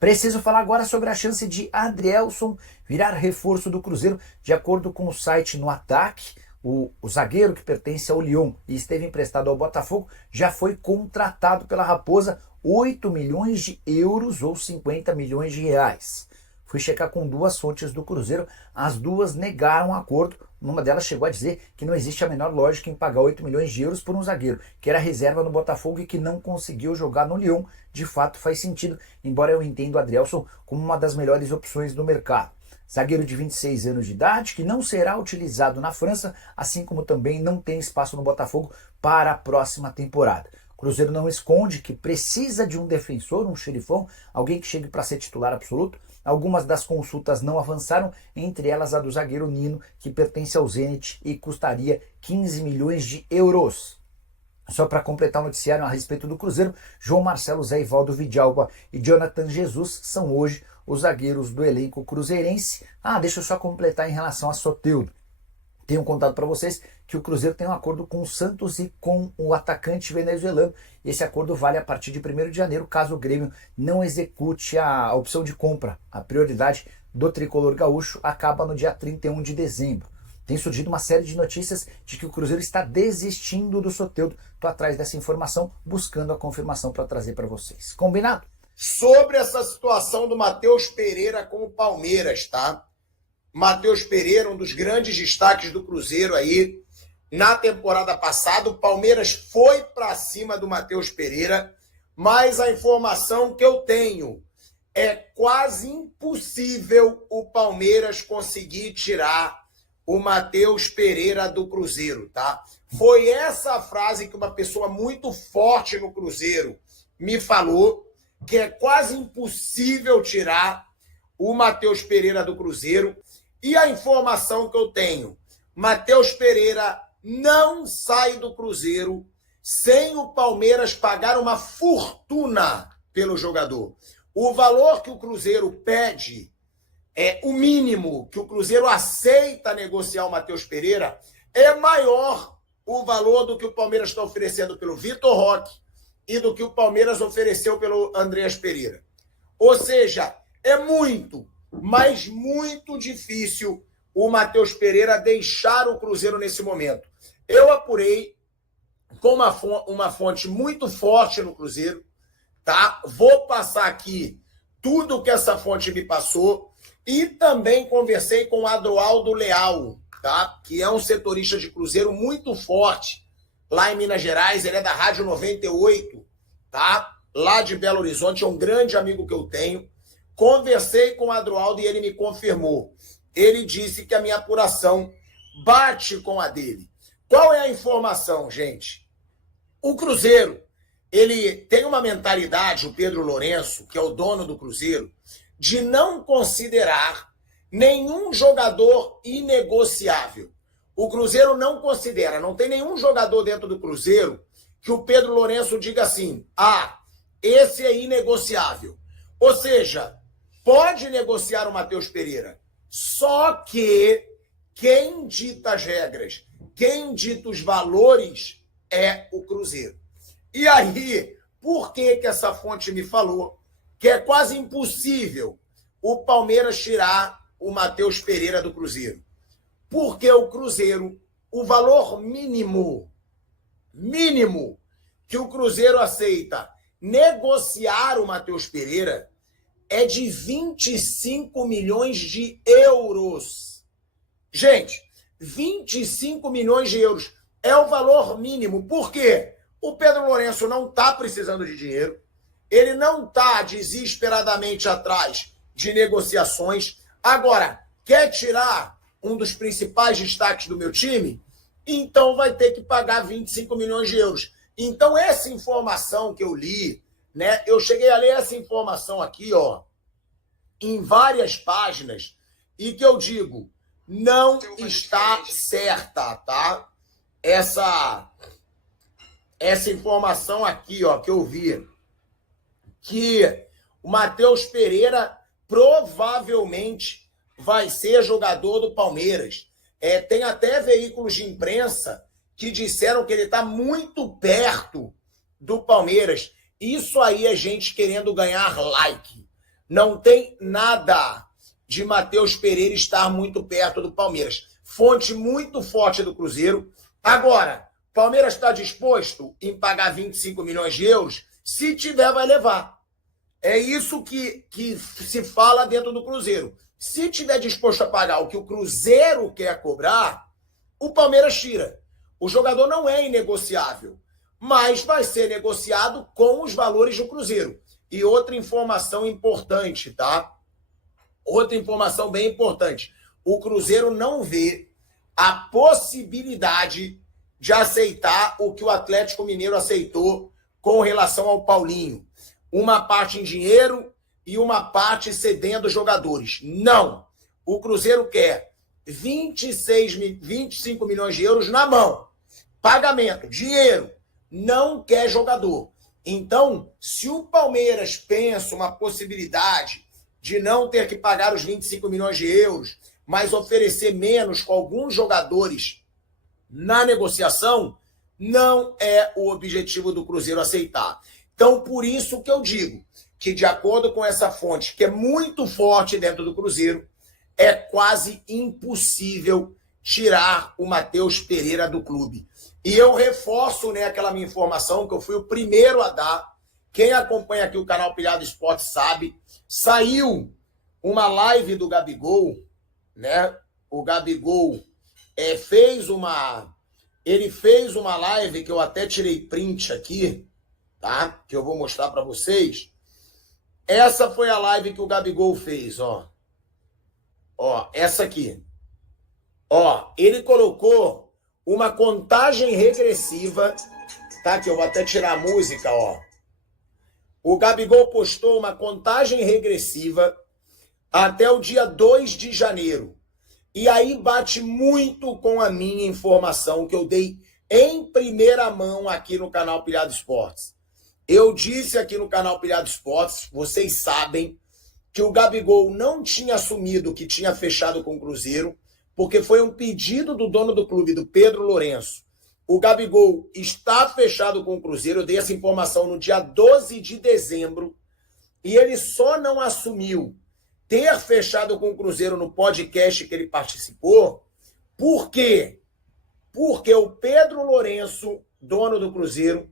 Preciso falar agora sobre a chance de Adrielson virar reforço do Cruzeiro. De acordo com o site No Ataque, o zagueiro que pertence ao Lyon e esteve emprestado ao Botafogo já foi contratado pela Raposa 8 milhões de euros ou 50 milhões de reais. Fui checar com duas fontes do Cruzeiro, as duas negaram o acordo. Uma delas chegou a dizer que não existe a menor lógica em pagar 8 milhões de euros por um zagueiro que era reserva no Botafogo e que não conseguiu jogar no Lyon. De fato faz sentido, embora eu entenda o Adrielson como uma das melhores opções do mercado. Zagueiro de 26 anos de idade, que não será utilizado na França, assim como também não tem espaço no Botafogo para a próxima temporada. O Cruzeiro não esconde que precisa de um defensor, um xerifão, alguém que chegue para ser titular absoluto. Algumas das consultas não avançaram, entre elas a do zagueiro Nino, que pertence ao Zenit e custaria 15 milhões de euros. Só para completar o noticiário a respeito do Cruzeiro, João Marcelo, Zé Ivaldo, Vidalba e Jonathan Jesus são hoje os zagueiros do elenco cruzeirense. Deixa eu só completar em relação a Soteldo. Tenho contado para vocês que o Cruzeiro tem um acordo com o Santos e com o atacante venezuelano. Esse acordo vale a partir de 1º de janeiro, caso o Grêmio não execute a opção de compra. A prioridade do tricolor gaúcho acaba no dia 31 de dezembro. Tem surgido uma série de notícias de que o Cruzeiro está desistindo do Soteldo. Estou atrás dessa informação, buscando a confirmação para trazer para vocês. Combinado? Sobre essa situação do Matheus Pereira com o Palmeiras, tá? Matheus Pereira, um dos grandes destaques do Cruzeiro aí na temporada passada. O Palmeiras foi para cima do Matheus Pereira, mas a informação que eu tenho é quase impossível o Palmeiras conseguir tirar o Matheus Pereira do Cruzeiro, tá? Foi essa frase que uma pessoa muito forte no Cruzeiro me falou, que é quase impossível tirar o Matheus Pereira do Cruzeiro. E a informação que eu tenho, Matheus Pereira não sai do Cruzeiro sem o Palmeiras pagar uma fortuna pelo jogador. O valor que o Cruzeiro pede, o mínimo que o Cruzeiro aceita negociar o Matheus Pereira, é maior o valor do que o Palmeiras está oferecendo pelo Vitor Roque e do que o Palmeiras ofereceu pelo Andreas Pereira. Ou seja, é muito, mas muito difícil o Matheus Pereira deixar o Cruzeiro nesse momento. Eu apurei com uma fonte muito forte no Cruzeiro, tá? Vou passar aqui tudo que essa fonte me passou e também conversei com o Adroaldo Leal, tá? Que é um setorista de Cruzeiro muito forte lá em Minas Gerais. Ele é da Rádio 98, tá? Lá de Belo Horizonte, é um grande amigo que eu tenho. Conversei com o Adroaldo e ele me confirmou. Ele disse que a minha apuração bate com a dele. Qual é a informação, gente? O Cruzeiro, ele tem uma mentalidade, o Pedro Lourenço, que é o dono do Cruzeiro, de não considerar nenhum jogador inegociável. O Cruzeiro não considera, não tem nenhum jogador dentro do Cruzeiro que o Pedro Lourenço diga assim, esse é inegociável. Ou seja, pode negociar o Matheus Pereira, só que quem dita as regras, quem dita os valores é o Cruzeiro. E aí, por que essa fonte me falou que é quase impossível o Palmeiras tirar o Matheus Pereira do Cruzeiro? Porque o Cruzeiro, o valor mínimo que o Cruzeiro aceita negociar o Matheus Pereira é de 25 milhões de euros. Gente, 25 milhões de euros é o valor mínimo. Por quê? O Pedro Lourenço não está precisando de dinheiro, ele não está desesperadamente atrás de negociações. Agora, quer tirar um dos principais destaques do meu time? Então vai ter que pagar 25 milhões de euros. Então essa informação que eu li, né? Eu cheguei a ler essa informação aqui, em várias páginas, e que eu digo, não está certa, tá? Essa informação aqui, que eu vi, que o Matheus Pereira provavelmente vai ser jogador do Palmeiras. Tem até veículos de imprensa que disseram que ele está muito perto do Palmeiras. Isso aí é gente querendo ganhar like. Não tem nada de Matheus Pereira estar muito perto do Palmeiras. Fonte muito forte do Cruzeiro. Agora, Palmeiras está disposto em pagar 25 milhões de euros? Se tiver, vai levar. É isso que se fala dentro do Cruzeiro. Se tiver disposto a pagar o que o Cruzeiro quer cobrar, o Palmeiras tira. O jogador não é inegociável, mas vai ser negociado com os valores do Cruzeiro. E outra informação importante, tá? Outra informação bem importante. O Cruzeiro não vê a possibilidade de aceitar o que o Atlético Mineiro aceitou com relação ao Paulinho. Uma parte em dinheiro e uma parte cedendo jogadores. Não. O Cruzeiro quer 25 milhões de euros na mão. Pagamento, dinheiro. Não quer jogador. Então, se o Palmeiras pensa uma possibilidade de não ter que pagar os 25 milhões de euros, mas oferecer menos com alguns jogadores na negociação, não é o objetivo do Cruzeiro aceitar. Então, por isso que eu digo que, de acordo com essa fonte, que é muito forte dentro do Cruzeiro, é quase impossível tirar o Matheus Pereira do clube. E eu reforço, né, aquela minha informação que eu fui o primeiro a dar. Quem acompanha aqui o canal Pilhado Esporte sabe. Saiu uma live do Gabigol, né? O Gabigol fez uma live que eu até tirei print aqui, tá? Que eu vou mostrar para vocês. Essa foi a live que o Gabigol fez, ó. Ó, essa aqui. Ó, ele colocou uma contagem regressiva, tá? Que eu vou até tirar a música, ó. O Gabigol postou uma contagem regressiva até o dia 2 de janeiro. E aí bate muito com a minha informação que eu dei em primeira mão aqui no canal Pilhado Esportes. Eu disse aqui no canal Pilhado Esportes, vocês sabem, que o Gabigol não tinha assumido que tinha fechado com o Cruzeiro, porque foi um pedido do dono do clube, do Pedro Lourenço. O Gabigol está fechado com o Cruzeiro, eu dei essa informação no dia 12 de dezembro, e ele só não assumiu ter fechado com o Cruzeiro no podcast que ele participou. Por quê? Porque o Pedro Lourenço, dono do Cruzeiro,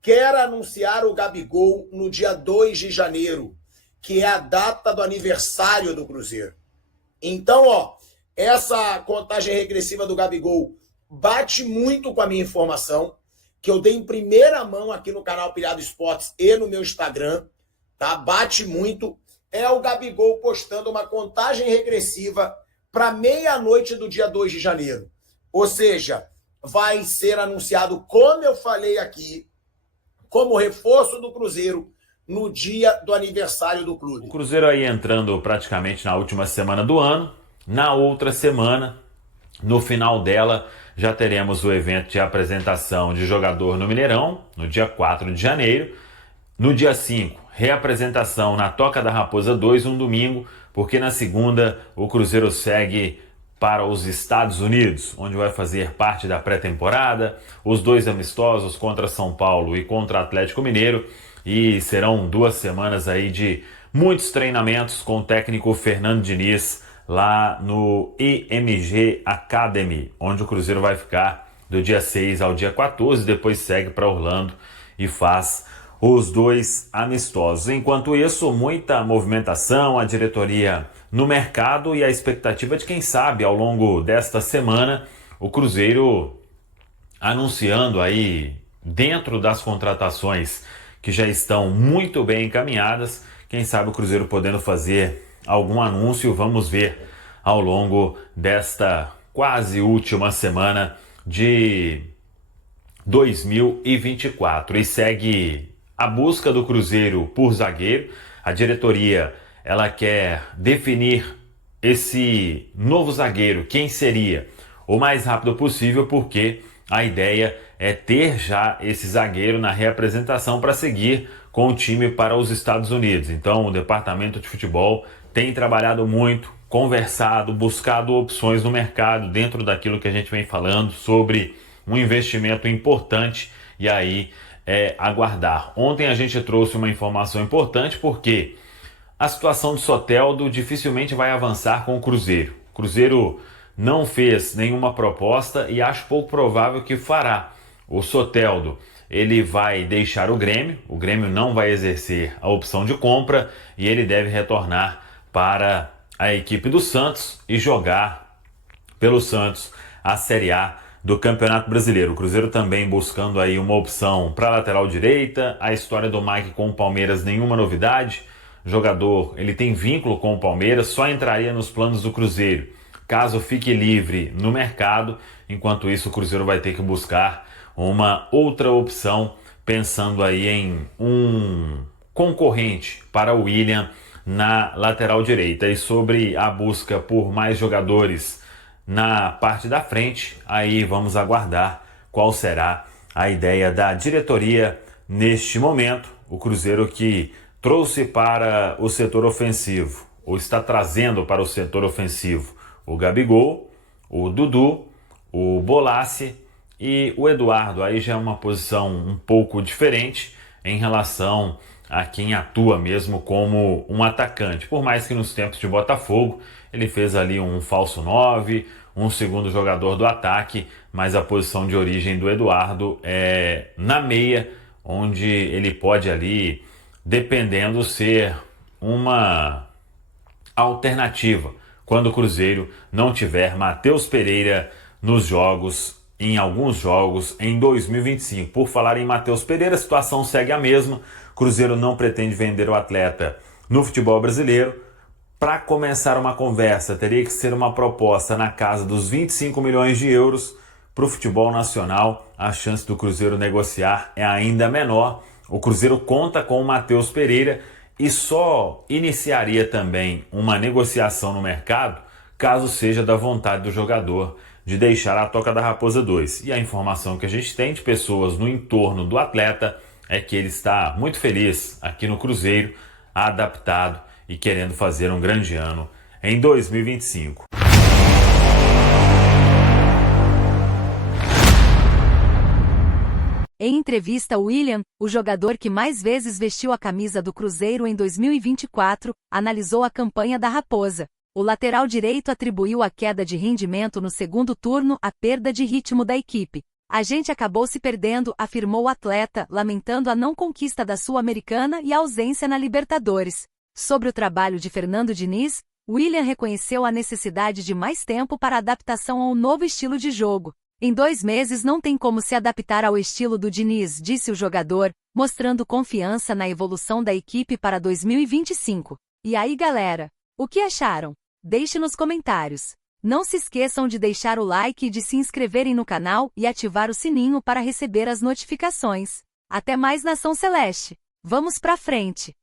quer anunciar o Gabigol no dia 2 de janeiro, que é a data do aniversário do Cruzeiro. Então, ó, essa contagem regressiva do Gabigol bate muito com a minha informação, que eu dei em primeira mão aqui no canal Pilhado Esportes e no meu Instagram, tá? Bate muito. É o Gabigol postando uma contagem regressiva para meia-noite do dia 2 de janeiro. Ou seja, vai ser anunciado, como eu falei aqui, como reforço do Cruzeiro no dia do aniversário do clube. O Cruzeiro aí entrando praticamente na última semana do ano. Na outra semana, no final dela, já teremos o evento de apresentação de jogador no Mineirão, no dia 4 de janeiro. No dia 5, reapresentação na Toca da Raposa 2, um domingo, porque na segunda o Cruzeiro segue para os Estados Unidos, onde vai fazer parte da pré-temporada, os dois amistosos contra São Paulo e contra Atlético Mineiro, e serão 2 semanas aí de muitos treinamentos com o técnico Fernando Diniz lá no IMG Academy, onde o Cruzeiro vai ficar do dia 6 ao dia 14, depois segue para Orlando e faz os 2 amistosos. Enquanto isso, muita movimentação, a diretoria no mercado e a expectativa de, quem sabe, ao longo desta semana, o Cruzeiro anunciando aí, dentro das contratações que já estão muito bem encaminhadas, quem sabe o Cruzeiro podendo fazer algum anúncio. Vamos ver ao longo desta quase última semana de 2024. E segue a busca do Cruzeiro por zagueiro. A diretoria, ela quer definir esse novo zagueiro, quem seria, o mais rápido possível, porque a ideia é ter já esse zagueiro na reapresentação para seguir com o time para os Estados Unidos. Então o departamento de futebol tem trabalhado muito, conversado, buscado opções no mercado dentro daquilo que a gente vem falando sobre um investimento importante, e aí aguardar. Ontem a gente trouxe uma informação importante porque a situação do Soteldo dificilmente vai avançar com o Cruzeiro. O Cruzeiro não fez nenhuma proposta e acho pouco provável que fará. O Soteldo, ele vai deixar o Grêmio não vai exercer a opção de compra e ele deve retornar para a equipe do Santos e jogar pelo Santos a Série A do Campeonato Brasileiro. O Cruzeiro também buscando aí uma opção para a lateral direita. A história do Mike com o Palmeiras, nenhuma novidade. O jogador, ele tem vínculo com o Palmeiras, só entraria nos planos do Cruzeiro caso fique livre no mercado. Enquanto isso, o Cruzeiro vai ter que buscar uma outra opção, pensando aí em um concorrente para o William na lateral direita. E sobre a busca por mais jogadores na parte da frente, aí vamos aguardar qual será a ideia da diretoria neste momento. O Cruzeiro que trouxe para o setor ofensivo, ou está trazendo para o setor ofensivo, o Gabigol, o Dudu, o Bolassi e o Eduardo. Aí já é uma posição um pouco diferente em relação a quem atua mesmo como um atacante. Por mais que nos tempos de Botafogo ele fez ali um falso 9, um segundo jogador do ataque, mas a posição de origem do Eduardo é na meia, onde ele pode ali, dependendo, ser uma alternativa quando o Cruzeiro não tiver Matheus Pereira nos jogos, em alguns jogos em 2025. Por falar em Matheus Pereira, a situação segue a mesma. O Cruzeiro não pretende vender o atleta no futebol brasileiro. Para começar uma conversa, teria que ser uma proposta na casa dos 25 milhões de euros. Para o futebol nacional, a chance do Cruzeiro negociar é ainda menor. O Cruzeiro conta com o Matheus Pereira e só iniciaria também uma negociação no mercado caso seja da vontade do jogador de deixar a Toca da Raposa 2. E a informação que a gente tem de pessoas no entorno do atleta é que ele está muito feliz aqui no Cruzeiro, adaptado e querendo fazer um grande ano em 2025. Em entrevista, William, o jogador que mais vezes vestiu a camisa do Cruzeiro em 2024, analisou a campanha da Raposa. O lateral direito atribuiu a queda de rendimento no segundo turno à perda de ritmo da equipe. A gente acabou se perdendo, afirmou o atleta, lamentando a não conquista da Sul-Americana e a ausência na Libertadores. Sobre o trabalho de Fernando Diniz, William reconheceu a necessidade de mais tempo para adaptação ao novo estilo de jogo. Em 2 meses não tem como se adaptar ao estilo do Diniz, disse o jogador, mostrando confiança na evolução da equipe para 2025. E aí, galera? O que acharam? Deixe nos comentários. Não se esqueçam de deixar o like e de se inscreverem no canal e ativar o sininho para receber as notificações. Até mais, Nação Celeste! Vamos pra frente!